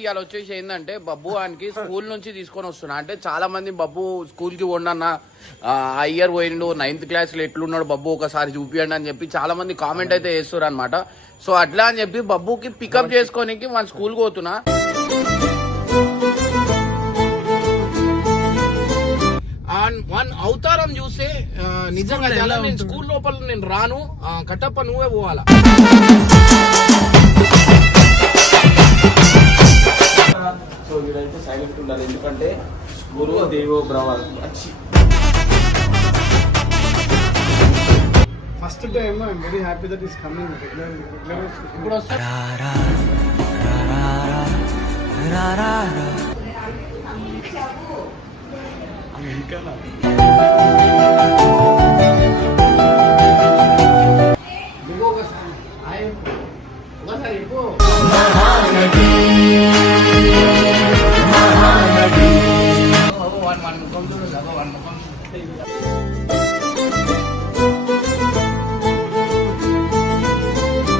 ఇవాళ వచ్చేసి ఏంటంటే బబ్బు వానికి స్కూల్ నుంచి తీసుకొని వస్తున్నా. అంటే చాలా మంది బబ్బు స్కూల్ కి పోండన్న ఇయర్ పోయిండు 9th క్లాస్ లో ఎట్లున్నాడు బబ్బు ఒకసారి చూపియండి అని చెప్పి చాలా మంది కామెంట్ అయితే చేస్తారు అనమాట. సో అట్లా అని చెప్పి బబ్బుకి పికప్ చేసుకోనికి మన స్కూల్ పోతున్నా. వన్ అవతారం చూస్తే నిజంగా నేను స్కూల్ లోపల నేను రాను, కట్టప్ప నువ్వే పోవాలా. సో వీడైతే సైలెంట్ ఉండాలి, ఎందుకంటే గురువు దేవో బ్రవ. First time I'm very happy that is coming regular. ఇప్పుడు వస్తా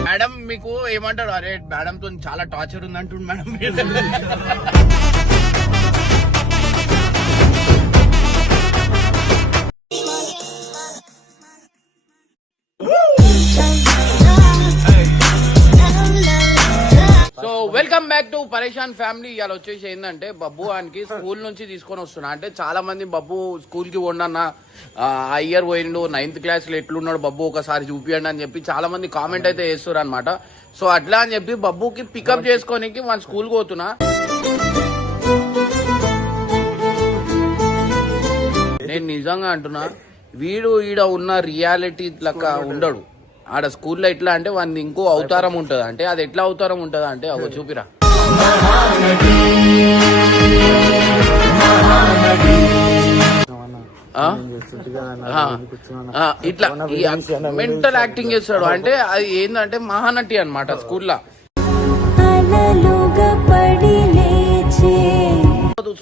మేడం మీకు ఏమంటారు? అరే మేడం తో చాలా టార్చర్ ఉంది అంటుండు madam. So welcome back to పరేషాన్ ఫ్యామిలీ. ఇవాళ వచ్చేసి ఏంటంటే బబ్బు వానికి స్కూల్ నుంచి తీసుకొని వస్తున్నా. అంటే చాలా మంది బబ్బు స్కూల్ కి పోండన్న ఇయర్ పోయిండు 9th క్లాస్ లో ఎట్లున్నాడు బబ్బు ఒకసారి చూపియండి అని చెప్పి చాలా మంది కామెంట్ అయితే చేస్తారు అనమాట. సో అట్లా అని చెప్పి బబ్బుకి పికప్ చేసుకోనికి మన స్కూల్ పోతున్నా. నేను నిజంగా అంటున్నా, వీడు ఈడ ఉన్న రియాలిటీ లెక్క ఉండడు. ఆడ స్కూల్లో ఎట్లా అంటే వాడిని ఇంకో అవతారం ఉంటది. అంటే అది ఎట్లా అవతారం ఉంటదా అంటే ఒక చూపిరా. ఇట్లా మెంటల్ యాక్టింగ్ చేస్తాడు. అంటే అది ఏంటంటే మహానటి అనమాట స్కూల్లో.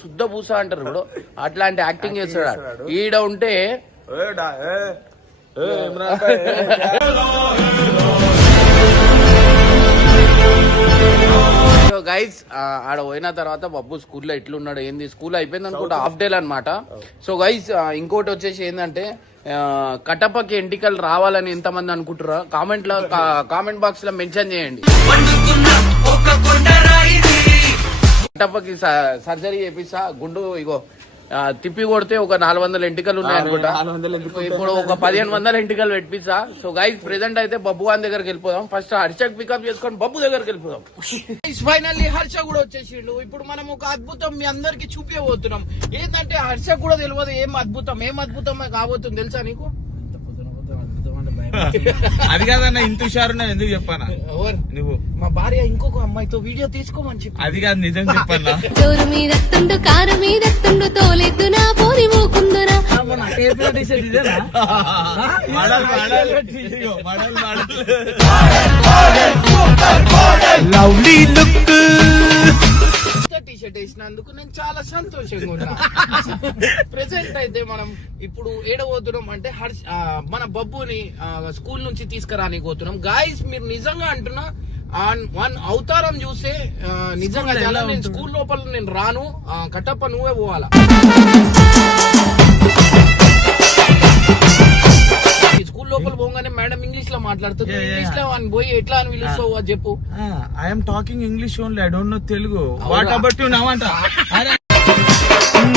శుద్ధ పూస అంటారు ఇప్పుడు, అట్లాంటి యాక్టింగ్ చేస్తాడు. ఈడ ఉంటే గైస్ ఆడ పోయిన తర్వాత బబ్బు స్కూల్లో ఎట్లున్నాడు ఏంది, స్కూల్ అయిపోయింది అనుకుంటా, హాఫ్ డే అనమాట. సో గైస్ ఇంకోటి వచ్చేసి ఏంటంటే కట్టప్పకి ఎంటికలు రావాలని ఎంతమంది అనుకుంటారా కామెంట్ బాక్స్ లో మెన్షన్ చేయండి. కట్టప్పకి సర్జరీ చేపిస్తా, గుండు ఇగో తిప్పి కొడితే ఒక 400 ఎంటికలు ఉన్నాయనుకుంటా. ఇప్పుడు ఒక 1500 ఎంటికలు పెట్టిస్తా. సో గైస్ ప్రెసెంట్ అయితే బబ్బు వాన్ దగ్గరికి వెళ్ళిపోదాం. ఫస్ట్ హర్షక్ పికప్ చేసుకొని బబ్బు దగ్గరికి వెళ్ళిపోదాం. ఫైనల్లీ హర్ష కూడా వచ్చేసిండు. ఇప్పుడు మనం ఒక అద్భుతం మీ అందరికి చూపించబోతున్నాం. ఏంటంటే హర్ష కూడా తెలియదు ఏం అద్భుతం కాబోతుంది తెలుసా నీకు? అది కాదన్న, ఇంత హుషారు ఎందుకు చెప్పానా? నువ్వు మా భార్య ఇంకొక అమ్మాయితో వీడియో తీసుకోమని చెప్పి. అది కాదు, నిజం చెప్పన్నా. జోరు మీదత్తుండు కారు మీదత్తుండు తోలెద్దునా పోరి మూకుందునా. లవ్లీ లుక్ టీ-షర్ట్ వేసినందుకు నేను చాలా సంతోషంగా ఉన్నా. ప్రెసెంట్ అయితే మనం ఇప్పుడు ఏడబోతున్నాం అంటే మన బబ్బుని స్కూల్ నుంచి తీసుకురానికి పోతున్నాం. గాయస్ మీరు నిజంగా అంటున్నా, వన్ అవతారం చూస్తే నిజంగా నేను స్కూల్ లోపల నేను రాను, కట్టప్ప నువ్వే పోవాలా. స్కూల్ లోపల పోగానే మేడం ఇంగ్లీష్ లో మాట్లాడుతుంది. ఇంగ్లీష్ లో అని పోయి ఎట్లా అని పిలుస్తావు అది చెప్పు. I'm talking English only, I don't no Telugu. What about you now అంట.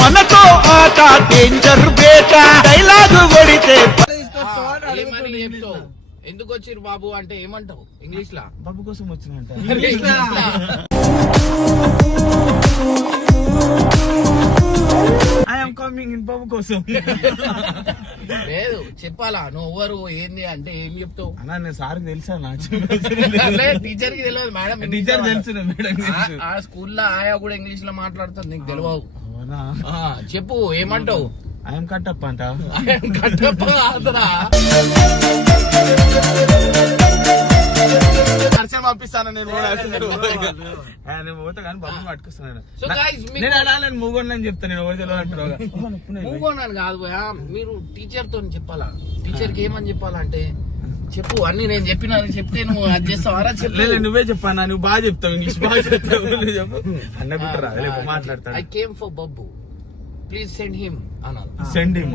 మనతో ఆట డేంజర్ బేట డైలాగ్ కొడితే ఏమని చెప్తావు? ఎందుకు వచ్చిరు బాబు అంటే ఏమంటావు ఇంగ్లీష్ లా? బాబు కోసం వచ్చినంట. ఐఎమ్ కమింగ్ ఇన్ బాబు కోసం. లేదు చెప్పాలా నువ్వు ఎవరు ఏంది అంటే ఏం చెప్తావు? అన్నా నేను సార్కి తెలుసా? టీచర్ కి తెలియదు మేడం. టీచర్ తెలుసు మేడం. ఆ స్కూల్లో ఆయా కూడా ఇంగ్లీష్ లో మాట్లాడుతుంది, నీకు తెలియదు. చెప్పు ఏమంటావు? ఐఎమ్ కట్టప్ప అంట. కట్టప్ప పంపిస్తాను నేను పోతా కానీ బాబు పట్టుకొస్తున్నాను. నేను అడాలని మూగొండని చెప్తాను. నేను ఎవరు తెలియదు మూగొండని కాదు భయ, మీరు టీచర్ తో చెప్పాలా. టీచర్ కి ఏమని చెప్పాలంటే చెప్పు అన్ని నేను చెప్పిన చెప్తే నువ్వు అది చేస్తావారా చెప్పు. నువ్వే చెప్పాను, నువ్వు బాగా చెప్తావు, ఇంగ్లీష్ బాగా చెప్తావు. నువ్వు చెప్పు. అన్న బిట్టరా మాట్లాడతాడు. I came for Babbu, please send him అనాలి. Send him.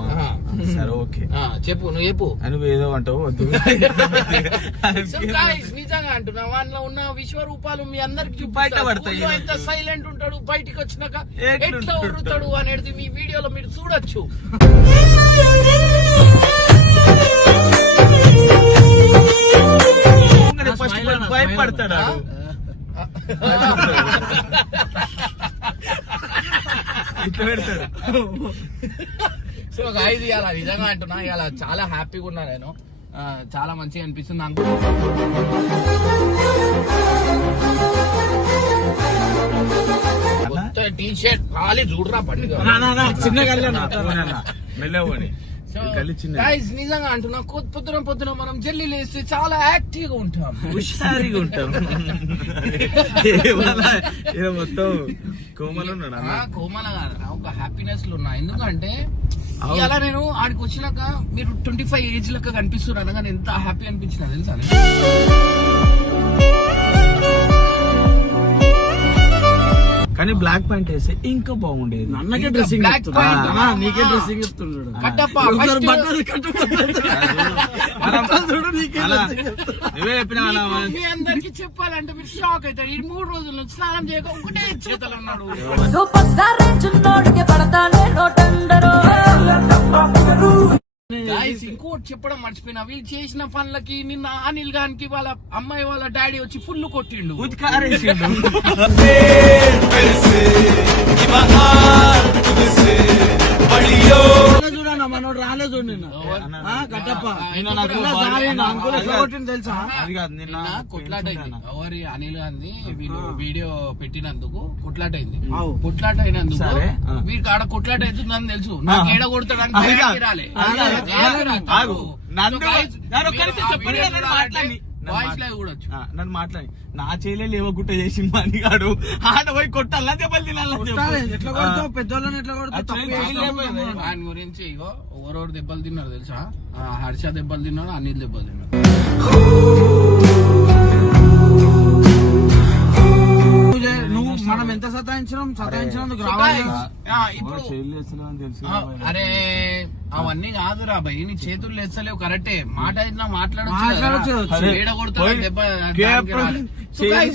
సరే ఓకే చెప్పు, నువ్వు చెప్పు. నువ్వు ఏదో అంటావు వద్దు. So guys, నిజంగా అంటున్నా వాళ్ళలో ఉన్న విశ్వరూపాలు మీ అందరికి బయటపడతాయి. ఎంత సైలెంట్ ఉంటాడు, బయటికి వచ్చినాక ఎట్లా ఉరుతాడు అనేది మీ వీడియోలో మీరు చూడొచ్చు. భయపడతాడు. సో గైస్ ఇవాళ నిజంగా అంటున్నా ఇవాళ చాలా హ్యాపీగా ఉన్నా నేను. చాలా మంచిగా అనిపిస్తుంది నాకు. టీ షర్ట్ ఖాళీ చూడరా పండుగ మెల్లవని. గైస్ నిజంగా అంటున్నా పొద్దున పొద్దున మనం జల్లి లేస్తే చాలా యాక్టివ్ గా ఉంటాం, హుషారుగా ఉంటాం. మొత్తం కోమలు ఉన్నాడు. కోమల కాదు, ఒక హ్యాపీనెస్ లో ఉన్నా. ఎందుకంటే ఇలా నేను ఆడికి వచ్చినాక మీరు 25 ఏజ్ లెక్క కనిపిస్తున్నారు అనగా ఎంత హ్యాపీ అనిపించిన తెలుసా. కానీ బ్లాక్ ప్యాంట్ వేస్తే ఇంకా బాగుండేది. అన్నకే డ్రెస్సింగ్ బ్లాక్ ప్యాంట్ నీకే డ్రెస్సింగ్ చెప్తున్నాడు. కట్టప్ప నువ్వే చెప్పినా మీ అందరికి చెప్పాలంటే మీరు షాక్ అవుతారు. ఈ 3 రోజుల నుంచి స్నానం చేయక ఒకటే చేతలు అన్నాడు. సూపర్ స్టార్ రేంజ్లోడికి పడతానే నోటండరో. గాయ్స్ ఇంకోటి చెప్పడం మర్చిపోయినా, వీళ్ళు చేసిన పనులకి నిన్న అనిల్ గానికి వాళ్ళ అమ్మాయి వాళ్ళ డాడీ వచ్చి ఫుల్ కొట్టిండు. చూడన్నా మనోడు రాలేదు నిన్న కట్టప్ప తెలుసా. నిన్న కొట్లాట అయింది. ఎవరి అనిల్ గాంధీ వీళ్ళు వీడియో పెట్టినందుకు కొట్లాట అయింది. కొట్లాట అయినందుకు వీరికి ఆడ కొట్లాట అవుతుందని తెలుసు. నాకు ఏడ కొడతాడని రాలే. నన్ను మాట్లాడి నా చేయలేదు ఏవో గుట్ట చేసి మనిగాడు ఆడ పోయి కొట్టాలా దెబ్బలు తినాలి. ఎట్లా కొడతావు పెద్దోళ్ళని, ఎట్లా కొడతావు? ఆయన గురించి ఇగో ఎవరెవరు దెబ్బలు తిన్నారు తెలుసా. హర్ష దెబ్బలు తిన్నాడు, అనిల్ దెబ్బలు తిన్నాడు. నువ్వు మనం ఎంత సతాయించినందుకు రావాలి. ఇప్పుడు అరే అవన్నీ కాదురా భయ్, నీ చేతులు లేస్తలేవు కరెక్టే. మాట అయినా మాట్లాడచ్చు.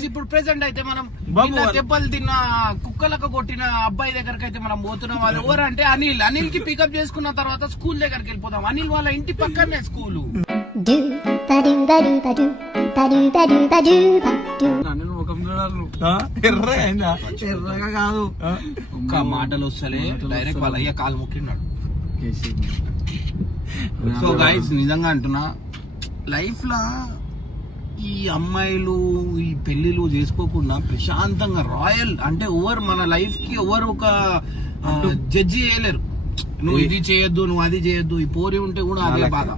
ఇప్పుడు ప్రెసెంట్ అయితే మనం దెబ్బలు తిన్న కుక్కలకు కొట్టిన అబ్బాయి దగ్గరకి అయితే మనం పోతున్నాం. వాళ్ళు ఎవరు అంటే అనిల్ కి పికప్ చేసుకున్న తర్వాత స్కూల్ దగ్గరికి వెళ్ళిపోతాం. అనిల్ వాళ్ళ ఇంటి పక్కనే స్కూలు. ఎర్రగా కాదు, ఒక్క మాటలు వస్తలే డైరెక్ట్ వాళ్ళ అయ్య కాలు మొక్కిన్నాడు. సో గైస్ నిజంగా అంటున్నా, లైఫ్ లా ఈ అమ్మాయిలు ఈ పెళ్లిలు చేసుకోకుండా ప్రశాంతంగా రాయల్ అంటే ఎవరు మన లైఫ్ కి ఎవరు ఒక జడ్జి చేయలేరు. నువ్వు ఇది చేయొద్దు, నువ్వు అది చేయొద్దు. ఈ పోరి ఉంటే కూడా అదే బాధ.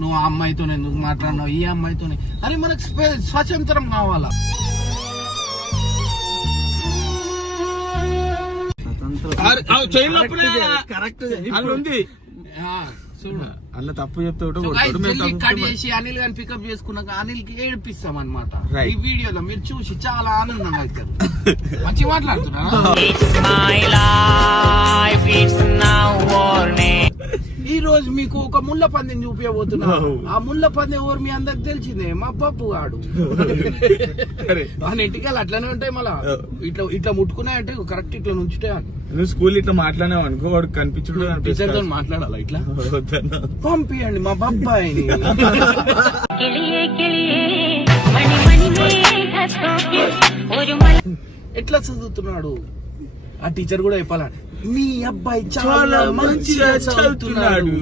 నువ్వు ఆ అమ్మాయితో ఎందుకు మాట్లాడినావు, ఈ అమ్మాయితోనే. అని మనకు స్వతంత్రం కావాలా. కరెక్ట్ చూడు అన్న తప్పు చెప్తే కట్ చేసి అనిల్ గారిని పికప్ చేసుకున్నాక అనిల్ కి ఏడిపిస్తాం అనమాట. ఈ వీడియోలో మీరు చూసి చాలా ఆనందంగా అవుతారు. మంచి మాట్లాడుతున్నా. ఈ రోజు మీకు ఒక ముళ్ళ పందిని చూపించబోతున్నా. ఆ ముళ్ళ పంది ఎవరు మీ అందరికి తెలిసిందే, మా పప్పు గాడు. ఇంటికి అట్లనే ఉంటాయి. మళ్ళా ఇట్లా ఇట్లా ముట్టుకున్నాయంటే కరెక్ట్ ఇట్లా నుంచుటే. నువ్వు స్కూల్ ఇట్లా మాట్లాడినావు అనుకో, వాడు కనిపించడు. టీచర్ తో మాట్లాడాలా ఇట్లా? పంపియండి మా బాబాయిని. ఎట్లా చదువుతున్నాడు ఆ టీచర్ కూడా చెప్పాలా, మీ అబ్బాయి చాలా మంచిగా చదువుతున్నాడు.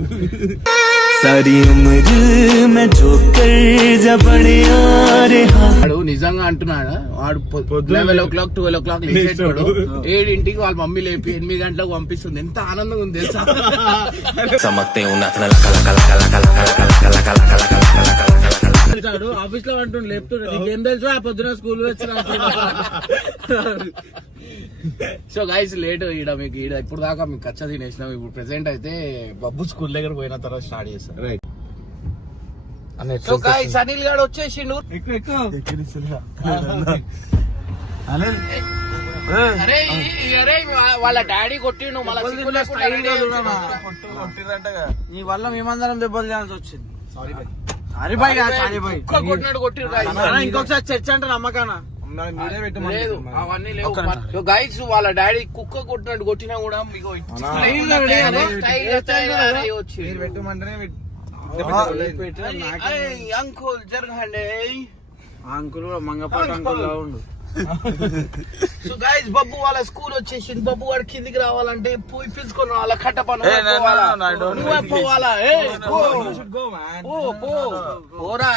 వాడు నిజంగా అంటున్నాడు. వాడు 11 o'clock 12 o'clock లేచేటాడు. 7 వాళ్ళ మమ్మీ లేపి 8 గంటలకు పంపిస్తుంది. ఎంత ఆనందంగా ఉంది తెలుసా. ఆఫీస్ లో అంటుండే లేపుతుండే, నీకేం తెలుసు ఆ పొద్దున స్కూల్ వచ్చిన. సో గైస్ లేట్ ఈడ మీకు ఈడ ఇప్పుడు దాకా మీకు కచ్చా తినేసినాం. ఇప్పుడు ప్రెసెంట్ అయితే బబ్బు స్కూల్ దగ్గర పోయిన తర్వాత స్టార్ట్ చేస్తాం. రైట్. సో గైస్ అనిల్ గాడు వచ్చేసిండు. అరే అరే వాళ్ళ డాడీ కొట్టిండు మళ్ళీ నీ వల్ల మేమందరం దెబ్బలు చేయాల్సి వచ్చింది. సారీ బాయ్ కొట్టినాడు కొట్టిండు. ఇంకొకసారి చర్చ అంటే నమ్మకానా లేదు అవన్నీ లేవు. సో గైస్ వాళ్ళ డాడీ కుక్క కొట్టినట్టు కొట్టినా కూడా మీకు అంకుల్ జరగండి. అంకుల్ కూడా మంగపాటి అంకుల్ లా ఉండు. సో గైస్ బబ్బు వాళ్ళ స్కూల్ వచ్చేసింది. బబ్బు వాడు కిందికి రావాలంటే పోయి పిలుచుకొని వాళ్ళ కట్ట పని పోవాలా. పోరా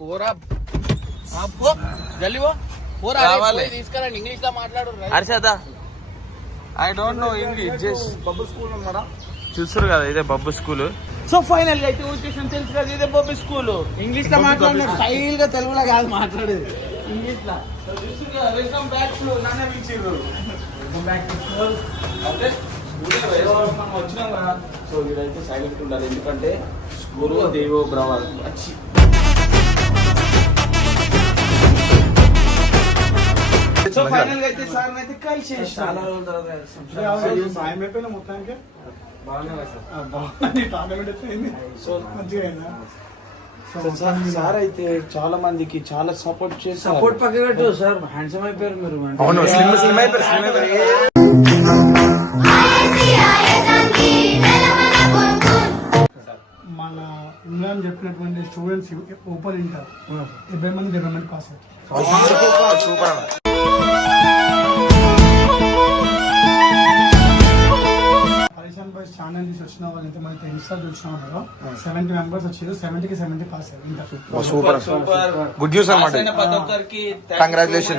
పోరా పో జల్లి పోరా తీసుకురండి. ఇంగ్లీష్ లో మాట్లాడు. Harshada I don't know English just Babbu school ఉన్నారా చూస్తారు కదా ఇదే బబ్బు స్కూల్. సో ఫైనల్ గా అయితే వచ్చేసిన తెలుసు కదా ఇదే బబ్బు స్కూల్. ఇంగ్లీష్ లో మాట్లాడిన స్టైల్ గా తెలుగులో కాదు మాట్లాడేది ఇంగ్లీష్ లో. వెల్కమ్ బ్యాక్ టు నాన్న మించిరు. Welcome back to school. అంటే మనం వచ్చినాం కదా. సో వీడైతే సైలెంట్ ఉండాలి ఎందుకంటే స్కూల్ దేవో బ్రవ వచ్చి సో ఫైనల్ గా అయితే సార్ అయితే కలిసి చాలా రోజుల తర్వాత సాయం అయిపోయినా మొత్తానికి బాగానే సార్. టోర్నమెంట్ వచ్చింది. సో మంచిగా అయిందా? సార్ అయితే చాలా మందికి చాలా సపోర్ట్ చేసి సపోర్ట్ పక్కగట్టు సార్ హ్యాండ్సమ్ అయిపోయారు మీరు. మన ఇమ్రాన్ చెప్పినటువంటి స్టూడెంట్స్ ఓపెన్ ఇంటర్ 70 మంది గవర్నమెంట్ పాస్ అవుతారు. పరిశ్రమ బై ఛానల్ నుంచి వచ్చిన వాళ్ళు ఎంతమంది ఇన్స్టా చూసినా కదా 70 మెంబర్స్ వచ్చారు. 70కి 70 పాస్ అయ్యారు. సూపర్ గుడ్ న్యూస్ అన్నమాట. Congratulations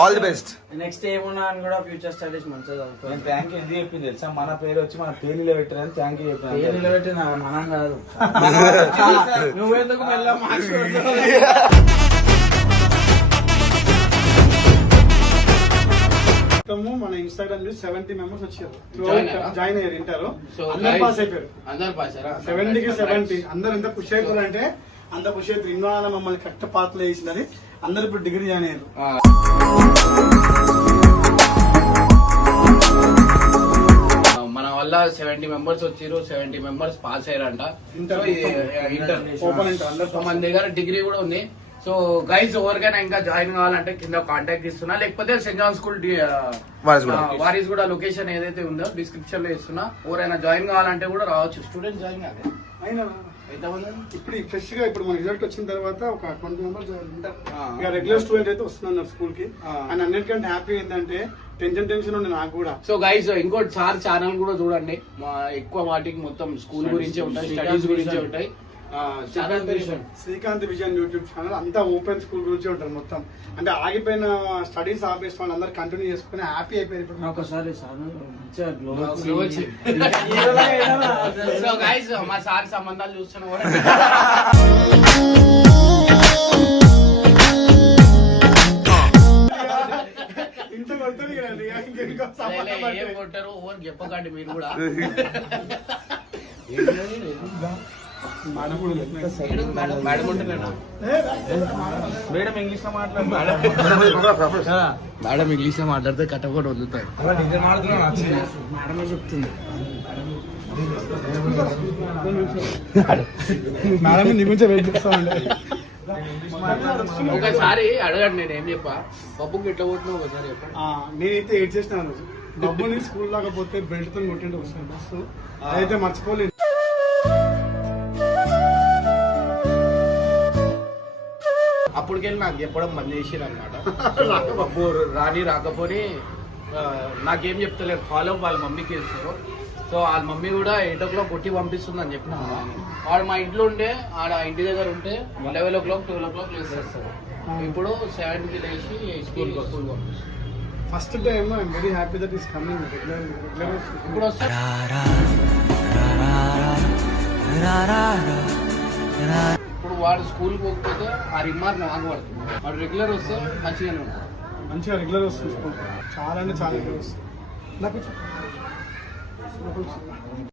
all the best. Next ఏమున్నా అని కూడా ఫ్యూచర్ స్టడీస్ మంచిగా నేను థ్యాంక్ యూ ఎందుకు చెప్పింది తెలుసా? మన పేరు వచ్చి మన పేరు నిలబెట్టారని థ్యాంక్ యూ చెప్పాను. పేరు నిలబెట్టిన మనం కాదు. నువ్వెందుకు మెల్ల మన ఇన్స్టాగ్రామ్ చూసి 70 మెంబర్స్ వచ్చారు. జాయిన్ అయ్యారు ఇంటర్. అందరు పాస్ అయిపోయారు. 70కి 70 అందరు ఎంత పుష్ అయిపోయారు అంటే అంత పుష్ అయిపోయారు. ఇన్నో మమ్మల్ని కరెక్ట్ పాత్రలు వేసిందని అందరు ఇప్పుడు డిగ్రీ జాయిన్ అయ్యారు. మన వల్ల 70 మెంబర్స్ వచ్చారు. 70 మెంబర్స్ పాస్ అయ్యారంట. ఇంటర్ ఓపెన్ ఇంటర్ అందరు. మన దగ్గర డిగ్రీ కూడా ఉంది. సో గైస్ ఎవరికైనా ఇంకా జాయిన్ కావాలంటే కింద కాంటాక్ట్ ఇస్తున్నా, లేకపోతే సెంట్ జాన్ స్కూల్ వారీస్ కూడా లొకేషన్ ఏదైతే ఉందో డిస్క్రిప్షన్ లో ఇస్తున్నా. ఎవరైనా జాయిన్ కావాలంటే కూడా రావచ్చు. స్టూడెంట్ జాయిన్ కాదు అయినా ఇప్పుడు ఫ్రెష్ గా ఇప్పుడు మన రిజల్ట్ వచ్చిన తర్వాత ఒక 20 మెంబర్స్ ఉంటారు. ఇక రెగ్యులర్ స్టూడెంట్ అయితే వస్తున్నారు స్కూల్ కి. అండ్ అన్నిటికంటే హ్యాపీ ఏంటంటే టెన్షన్ ఉంది నాకు కూడా. సో గైస్ ఇంకోటి సార్ ఛానల్ కూడా చూడండి. ఎక్కువ వాటికి మొత్తం స్కూల్ గురించే ఉంటాయి, స్టడీస్ గురించే ఉంటాయి. శ్రీకాంత్ విజన్ యూట్యూబ్ ఛానల్ అంతా ఓపెన్ స్కూల్ గురించి ఉంటారు మొత్తం. అంటే ఆగిపోయిన స్టడీస్ ఆపేసిన వాళ్ళు అందరు కంటిన్యూ చేసుకుని హ్యాపీ అయిపోయారు. ఇప్పుడు ఒకసారి సో గైస్ మా సార్ సంబంధాలు చూస్తున్నా కూడా ఇంట్లో కొడతారు కదండి. ఏం కొట్టారు ఓవర్ చెప్పకండి మీరు కూడా. మేడం ఇంగ్లీష్ లో మేడం ఇంగ్లీష్ లో మాట్లాడితే కట్టకుండా వదులుతారు. మేడమే చెప్తుంది. మేడం నీ గురించి వెయిట్ చేస్తా ఉండే. ఒకసారి అడగండి నేను ఏం చెప్పా బబ్బుకి ఎట్లా కొట్టినా ఒకసారి చెప్పండి. నేనైతే ఏడ్ చేసినాను. బబ్బుని స్కూల్ లాగా పోతే బెల్ట్ తో కొట్టింటే వస్తాను బస్సు. అదైతే మర్చిపోలేదు. అప్పటికెళ్ళి నాకు చెప్పడం బంద్ చేసిరు అనమాట. బబ్బు రాని రాకపోని నాకేం చెప్తలేరు. ఫాలో వాళ్ళ మమ్మీకి వెళ్తారు. సో వాళ్ళ మమ్మీ కూడా 8 o'clock కొట్టి పంపిస్తుంది అని చెప్పిన. వాడు మా ఇంట్లో ఉంటే ఆడ ఇంటి దగ్గర ఉంటే 11 o'clock 12 o'clock లేస్తారు. ఇప్పుడు 7కి లేచి స్కూల్ పంపిస్తారు. First time I'm very happy that is coming regular. ఇప్పుడు వస్తారు. ఇప్పుడు వాడు స్కూల్ పోకపోతే ఆ రిమార్క్ నాకు పడుతుంది. వాడు రెగ్యులర్ వస్తే మంచిగానే ఉంటుంది. మంచిగా రెగ్యులర్ వస్తుంది స్కూల్. చాలా అంటే చాలా రెగ్యులర్ వస్తుంది. నాకు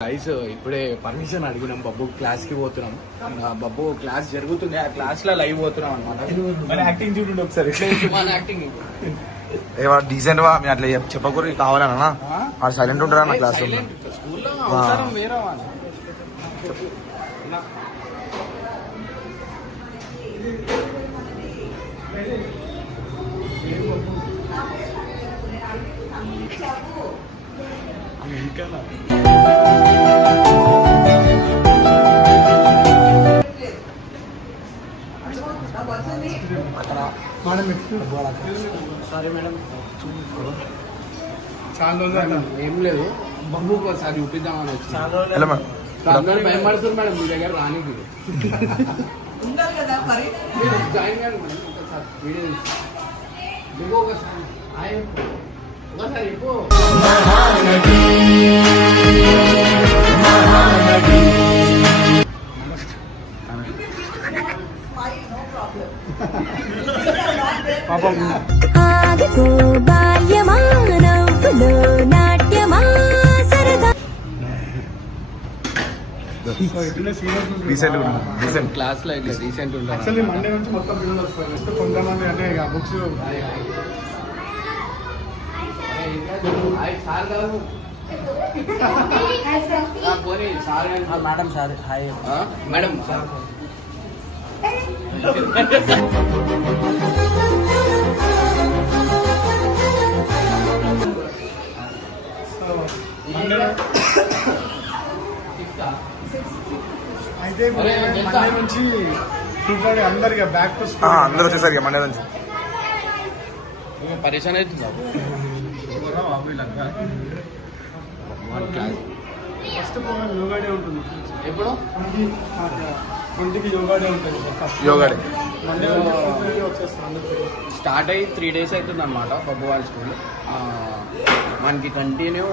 గైస్ ఇప్పుడే పర్మిషన్ అడిగినాం, బబ్బు క్లాస్ కి పోతున్నాం. బబ్బు క్లాస్ జరుగుతుంది, ఆ క్లాస్ లో లైవ్ పోతున్నాం అనమాట. యాక్టింగ్ చూడండి ఒకసారి, మన యాక్టింగ్ డీసెంట్ వా మీరు అట్లా చెప్పకూడదు కావాలన్నా ఆ సైలెంట్ ఉంటారా నా క్లాస్ రూమ్ స్కూల్లో అవసరం వేరే వాళ్ళు. సారీ మేడం, ఏం లేదు, బబ్బు ఒకసారి చూపిద్దామని వచ్చి భయపడుతుంది మేడం మీ దగ్గర రానికి. మీరు జాయిన్ కాదు మేడం, ఒకసారి వీడియో దిగు, ఒకసారి ఒకసారి చెప్పు. ఆగిపో బాల్యమా నవ్వులో నాట్యమా సరదా. రీసెంట్ క్లాస్ లో ఇట్లా రీసెంట్ ఉంటారు. యాక్చువల్లీ మండే నుంచి మొత్తం పిల్లలు వస్తారు. నెక్స్ట్ కొంతమంది అంటే ఇక బుక్స్ సార్ కాదు పోనీ sir madam sir hi. Madam sir అయితే మండే నుంచి సూపర్ అందరికి బ్యాక్ టు స్కూల్ అందరూ వచ్చేసరికి మండే నుంచి పరేషాన్ అవుతుందా? ఫస్ట్ ప్రోగ్రామ్ యోగా డే ఉంటుంది. ఎప్పుడు? 20కి యోగా డే ఉంటుంది. యోగా డే మండే వచ్చేస్తారు అందరికీ. స్టార్ట్ అయ్యి 3 days అవుతుంది అనమాట బబ్బు వాళ్ళ స్కూల్. మనకి కంటిన్యూ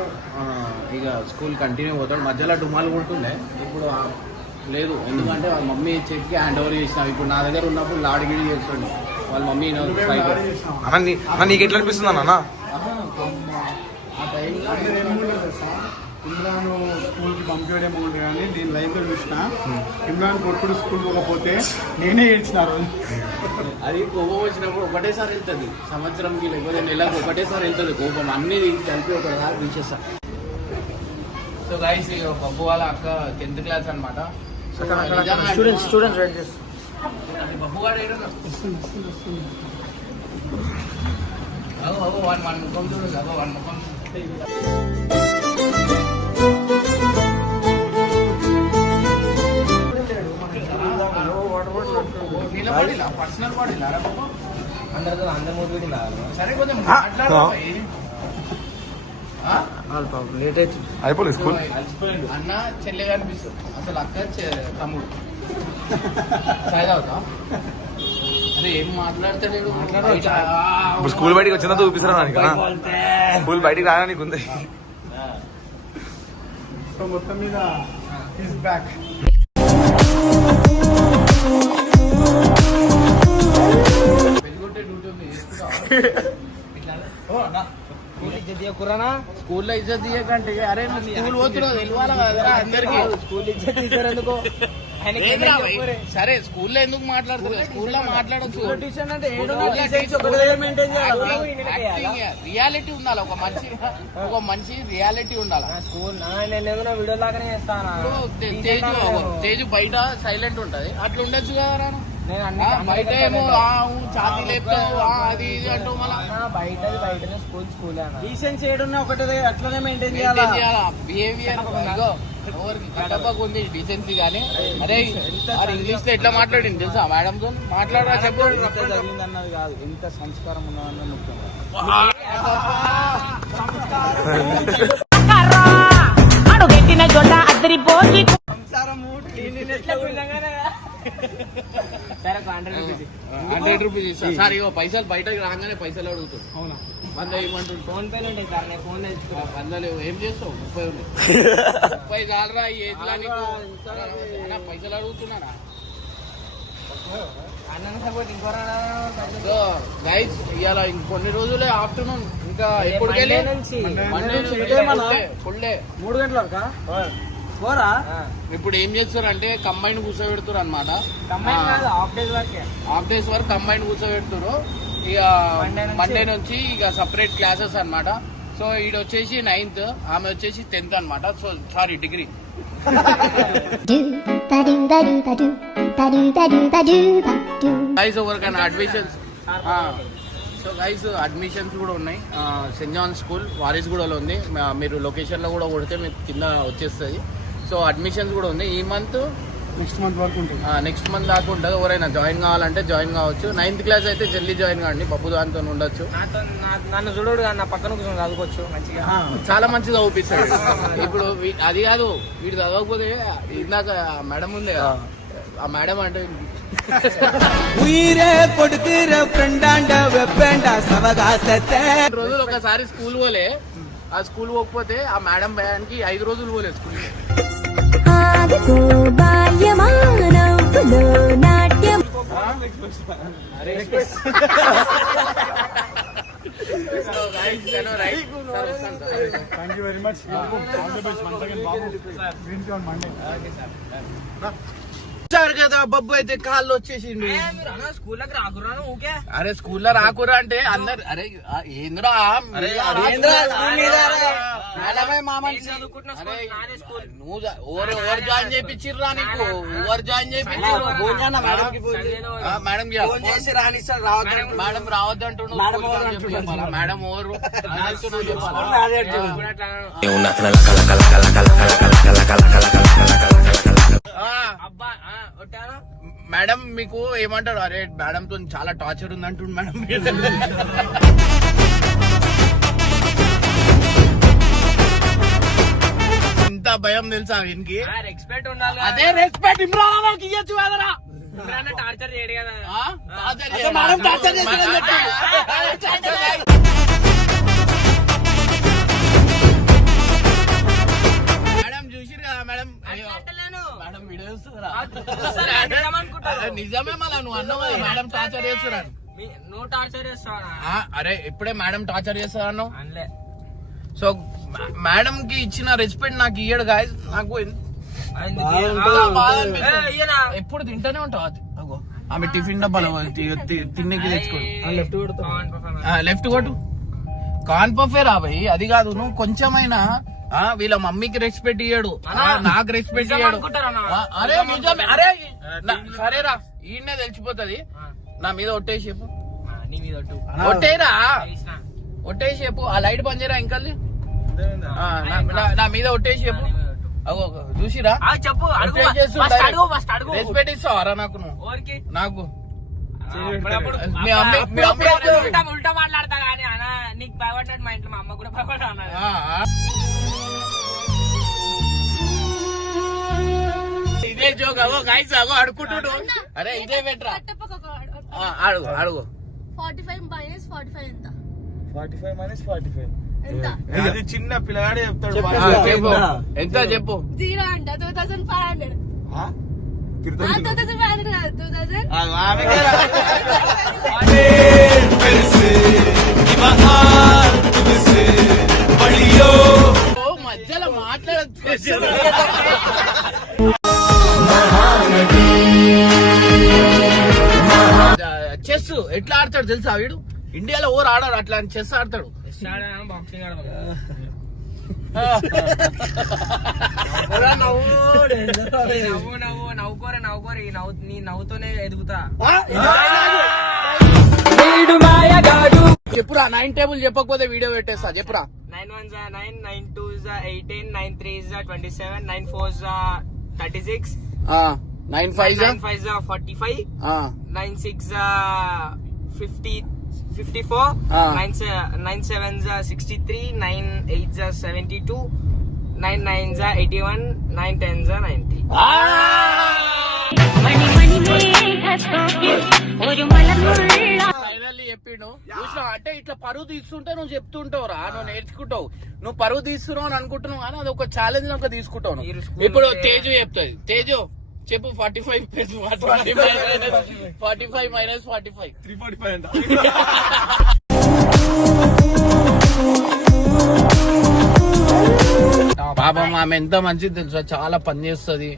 ఇక స్కూల్ కంటిన్యూ పోతాడు. మధ్యలో డుమాలు కొడుతుండే, ఇప్పుడు లేదు. ఎందుకంటే వాళ్ళ మమ్మీ చేతికి హ్యాండ్ ఓవర్ చేసినాం. ఇప్పుడు నా దగ్గర ఉన్నప్పుడు లాడిగిడి చేస్తుండే వాళ్ళ మమ్మీ. నీకు ఎట్లా అనిపిస్తుంది అన్న? ఆ టైంలో ఇమ్రాన్ స్కూల్కి పంపించడం ఉంది కానీ దీని లైన్లో చూసిన ఇమ్రాన్ కొట్టుడు స్కూల్ పోకపోతే నేనే ఏడ్చినారు. అది కోపం వచ్చినప్పుడు ఒకటేసారి వెళ్తుంది, సంవత్సరంకి లేకపోతే నెలకు ఒకటేసారి వెళ్తుంది కోపం. అన్ని కలిపి ఒకసారి తీసేస్తా. సో గైస్ బబ్బు వాళ్ళ అక్క 10th క్లాస్ అనమాట. స్టూడెంట్స్ వెయిట్ చేస్తారు. బబ్బు వాడు వన్ ముఖం చూడండి, అగో వన్ ముఖం పర్సనల్ బాడీలా అందరి మూడు సరే కొంచెం మాట్లాడరా లేట్ అవుతుంది. అయిపోలేదు స్కూల్. అన్న చెల్లె కనిపిస్తుంది, అసలు అక్క తమ్ముడు. సైడ్ అవుతా అరే ఏం మాట్లాడతాడు. ఇప్పుడు స్కూల్ బయటికి వచ్చిందా చూపిస్తారా నాకు? స్కూల్ బయటికి రాగా నీకు ఉంది. సో మొత్తం మీద ఈస్ బ్యాక్. పెళ్ళికొట్టే డ్యూటీ ఉంది, చేసుకుంటా. స్కూల్లో ఇజ్జత్ తీయకంటే అరే నువ్వు స్కూల్ పోతున్నావు తెలియాలి కదా అందరికి. స్కూల్ ఇచ్చేది ఎందుకు? సరే స్కూల్లో ఎందుకు మాట్లాడుతున్నారు? స్కూల్లో మాట్లాడచ్చు. రియాలిటీ ఉండాలి, ఒక మనిషి రియాలిటీ ఉండాలి. స్కూల్ నేను వీడియో లాగానే చేస్తాను. తేజు బయట సైలెంట్ ఉంటది, అట్లా ఉండొచ్చు కదా. బయట ఏమో ఛాతీ లేపుతావు అది ఇది అంటూ మళ్ళీ బయటనే స్కూల్ డీసెన్సీ ఏడున్నా ఒకటే అట్లనే మెయింటైన్ చేయాలా. బిహేవియర్ ఎవరికి కట్టబాకు ఉంది డీసెన్సీ కానీ. అరే ఇంగ్లీష్ లో ఎట్లా మాట్లాడింది తెలుసా మేడం తో? మాట్లాడరా చెప్పు. చదివిందన్నది కాదు, ఎంత సంస్కారం ఉన్నదన్నది ముఖ్యం. అడుగెట్టిన జొండ అద్దరిపోయి సరే 100 రూపీస్ ఇస్తా సార్. ఇగో పైసలు బయటకు రాగానే పైసలు అడుగుతాడు. అవునా? 100 ఇవ్వమంటుండు. ఫోన్ పేలు ఉంటాయి సార్, నేను ఫోన్ తెచ్చుకున్నా. 100 ఏం చేస్తావు? 30 ఉన్నాయి. 30 చాలరా ఈ ఏజ్ లో నీకు. పైసలు అడుగుతున్నారా? సో గైస్ ఇవాళ ఇంకొన్ని రోజులే ఆఫ్టర్నూన్ ఇంకా ఎప్పుడు మండే నుంచి ఫుల్ డే 3 గంటల వరకా పోరా ఇప్పుడు ఏం చేస్తారు అంటే కంబైన్ కూర్చోబెడుతారు అనమాట హాఫ్ డేస్ వరకు కంబైన్ కూర్చోబెడుతారు ఇక మండే నుంచి ఇక సపరేట్ క్లాసెస్ అన్నమాట సో ఈడ వచ్చేసి 9th ఆమె వచ్చేసి 10th అన్నమాట సో సారీ డిగ్రీ గైస్ ఎవరికైనా అడ్మిషన్స్ సో గైస్ అడ్మిషన్స్ కూడా ఉన్నాయి సెయింట్ జాన్ స్కూల్ వారిస్ గూడలో ఉంది మీరు లొకేషన్ లో కూడా కొడితే మీకు కింద వచ్చేస్తుంది సో అడ్మిషన్స్ కూడా ఉంది ఈ మంత్ నెక్స్ట్ మంత్ వరకు ఉంటుంది. నెక్స్ట్ మంత్ దాకా ఉంటుంది ఎవరైనా జాయిన్ కావాలంటే జాయిన్ కావచ్చు 9th క్లాస్ అయితే జల్దీ జాయిన్ కాండి పప్పు దాంతో ఉండొచ్చు నన్ను చూడడు నా పక్కన కూర్చొని చదువుకోవచ్చు మంచిగా చాలా మంచిగా చూపిస్తాడు ఇప్పుడు అది కాదు వీడు చదవకపోతే ఇందాక మేడం ఉంది కదా ఆ మేడం అంటే రోజులు ఒకసారి స్కూల్ పోలే ఆ స్కూల్ పోకపోతే ఆ మేడం భయానికి 5 రోజులు పోలే school Thank you very much. All the best once again, Babu. Green tea on Monday. కదా బొబ్బు అయితే కాళ్ళు వచ్చేసిండు స్కూల్లోకి రాకురాను ఊకే అరే స్కూల్లో రాకురా అంటే అందరు అరే ఏంద్రా నువ్వు ఓవర్ జాయిన్ చేయించిర్రా నీకు ఓవర్ జాయిన్ చేయించారు మేడం రావద్దంటుండు మేడం ఓవరు మేడం మీకు ఏమంటారు అరే మేడం తో చాలా టార్చర్ ఉంది అంటుండు మేడం ఇంత భయం తెలుసా వీనికి రెస్పెక్ట్ ఉండాలి అదే రెస్పెక్ట్ ఇమ్రాన్కి ఇవ్వచ్చు కదరా టార్చర్ చేయడు కదా మేడం చూసిరు కదా మేడం మేడం వీడియో చూస్తురా నిజమే మళ్ళా నువ్వు అన్నావు కదా మేడం టార్చర్ చేస్తున్నాను నువ్వు టార్చర్ చేస్తావా అరే ఇప్పుడే మేడం టార్చర్ చేస్తా అన్నావు సో మేడం కి ఇచ్చిన రెస్పెక్ట్ నాకు ఇయ్యడు గాయస్ నాకు ఎప్పుడు తింటూనే ఉంటావు అగో ఆమె టిఫిన్ డబ్బాలో తిన్నకి తెచ్చుకోండి లెఫ్ట్ కొట్టు కాన్ పఫే రా భయ్ అది కాదు నువ్వు కొంచెమైనా వీళ్ళ మమ్మీకి రెస్పెక్ట్ ఇయ్యడు నాకు రెస్పెక్ట్ ఇయ్యడు అరే నిజమే అరే సరేరా ఈయనే తెలిసిపోతుంది నా మీద ఒట్టేసి చెప్పు ఒట్టేరా ఒట్టేసి చెప్పు ఆ లైట్ బంద్ చేయరా ఇంకా నా మీద ఒట్టేసి చెప్పు చూసిరా చెప్పు రెస్పెక్ట్ ఇస్తావారా నాకు నువ్వు నాకు ఉల్టా మాట్లాడతా కానీ అన్న నీకు భయపడ్డాడు మా ఇంట్లో మా అమ్మ కూడా భయపడ్డా ఇదే జోక్ అగో గైస్ అగో అడుకుంటుడు అరే ఇదే బెటరా అడుగు అడుగు 45 minus 45 ఎంత 45 minus 45. ఎంత అది చిన్న పిల్లగాడే చెప్తాడు. చెప్పు ఎంత చెప్పు 0 అంట 2500 2500 కాదు 2000 మధ్యలో మాట్లాడచ్చు చెస్ ఎట్లా ఆడతాడు తెలుసా వీడు ఇండియాలో ఓవర్ ఆడారు అట్లా చెస్ ఆడతాడు బాక్సింగ్ నవ్వుకోరే నీ నవ్వుతోనే ఎదుగుతా చెప్పురా 9 టేబుల్ చెప్పకపోతే వీడియో పెట్టేస్తా చెప్పురా 9 1 9 9 2 18 9 3 27 9 4 36 9 5 45 9 6 50 54 9 7 63 9 8 72 9 9 81 9 10 90 ఫైనల్లీ చెప్పిండు చూసినావు అంటే ఇట్లా పరువు తీస్తుంటే నువ్వు చెప్తుంటావు రా నువ్వు నేర్చుకుంటావు నువ్వు పరువు తీస్తున్నావు అని అనుకుంటున్నావు కానీ అది ఒక ఛాలెంజ్ ఒక తీసుకుంటావు ఇప్పుడు తేజు చెప్తుంది తేజు చెప్పు 45 ప్లస్ 45 మైనస్ 45 345 అంట. పాపం ఆమె ఎంత మంచిది తెలుసా, చాలా పని చేస్తుంది.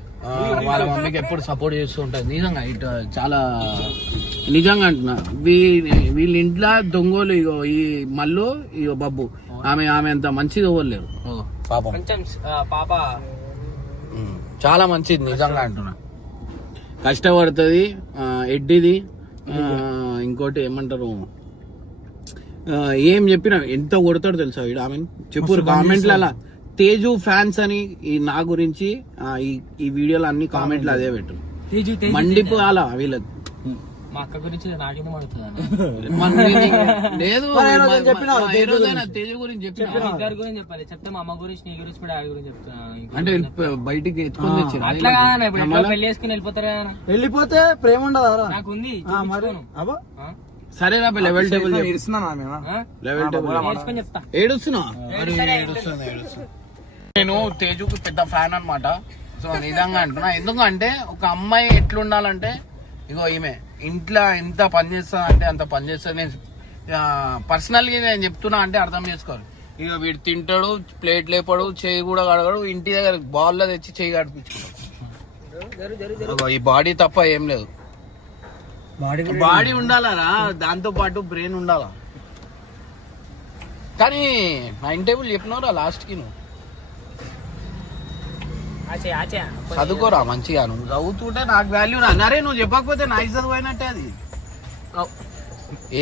వాళ్ళ మమ్మీకి ఎప్పుడు సపోర్ట్ చేస్తూ ఉంటది. నిజంగా ఇటు చాలా నిజంగా అంటున్నా. వీళ్ళ ఇంట్లో దొంగలు ఇగో ఈ మల్లు ఇగో బబ్బు, ఆమె అంత మంచిది ఇవ్వలేరు పాపం. పాప చాలా మంచిది నిజంగా అంటున్నా. కష్టపడుతుంది. ఎడ్డిది. ఇంకోటి ఏమంటారు, ఏం చెప్పినా ఎంత కొడతాడు తెలుసా వీడు. ఆమె చెప్పు కామెంట్ల తేజు ఫ్యాన్స్ అని ఈ నా గురించి ఈ వీడియోలో అన్ని కామెంట్లు అదే పెట్టు. మండిపోవాలా వీళ్ళకి. మా అక్క గురించి నాకేమో అడుగుతుందా? లేదు తేజు గురించి చెప్పిన ఇద్దరి గురించి చెప్పాలి. చెప్తే మా అమ్మ గురించి, నీ గురించి, కూడా ఆడి గురించి చెప్తున్నా. అంటే బయటికి ఎత్తుకొని తెచ్చారు. అట్లా కాదన్నా, ఇప్పుడు పెళ్లి చేసుకుని వెళ్ళిపోతారు కదా. వెళ్ళిపోతే ప్రేమ ఉండదా? నాకు ఉంది. సరేనా లెవెల్ టేబుల్ ఇస్తున్నాను లెవెల్ టేబుల్ నేర్చుకొని చెప్తా. ఏడుస్తున్నా. నేను తేజుకి పెద్ద ఫ్యాన్ అన్నమాట. సో నిజంగా అంటున్నా. ఎందుకంటే ఒక అమ్మాయి ఎట్లుండాలంటే, ఇగో ఈమె ఇంట్లో ఎంత పని చేస్తా అంటే అంత పని చేస్తా. నేను పర్సనల్ గా నేను చెప్తున్నా అంటే అర్థం చేసుకోవాలి. ఇక వీడు తింటాడు, ప్లేట్ లేపాడు, చేయి కూడా కడగడు, ఇంటి దగ్గర బాల్ లో తెచ్చి చేయి కడిపించుకుంటాడు. ఈ బాడీ తప్ప ఏం లేదు. బాడీ ఉండాలరా, దాంతో పాటు బ్రెయిన్ ఉండాలా. కానీ 9 టేబుల్ చెప్పినవరా లాస్ట్ కి. నువ్వు చదువుకోరా మంచిగా. నువ్వు చదువుతుంటే నాకు వాల్యూ రా. అరే నువ్వు చెప్పకపోతే నా చదువు అయినట్టే అది.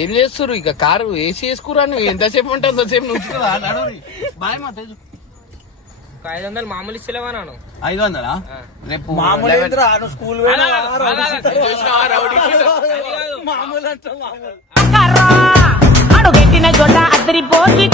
ఏం చేస్తురు ఇక కారు వేసి వేసుకురా. నువ్వు ఎంతసేపు ఉంటే అంతసేపు నువ్వు బాయ్ మా తేజు. 500 మామూలు ఇస్తలేవా? 500 రేపు స్కూల్ అడుగెట్టిన చోట అద్దరిపోయి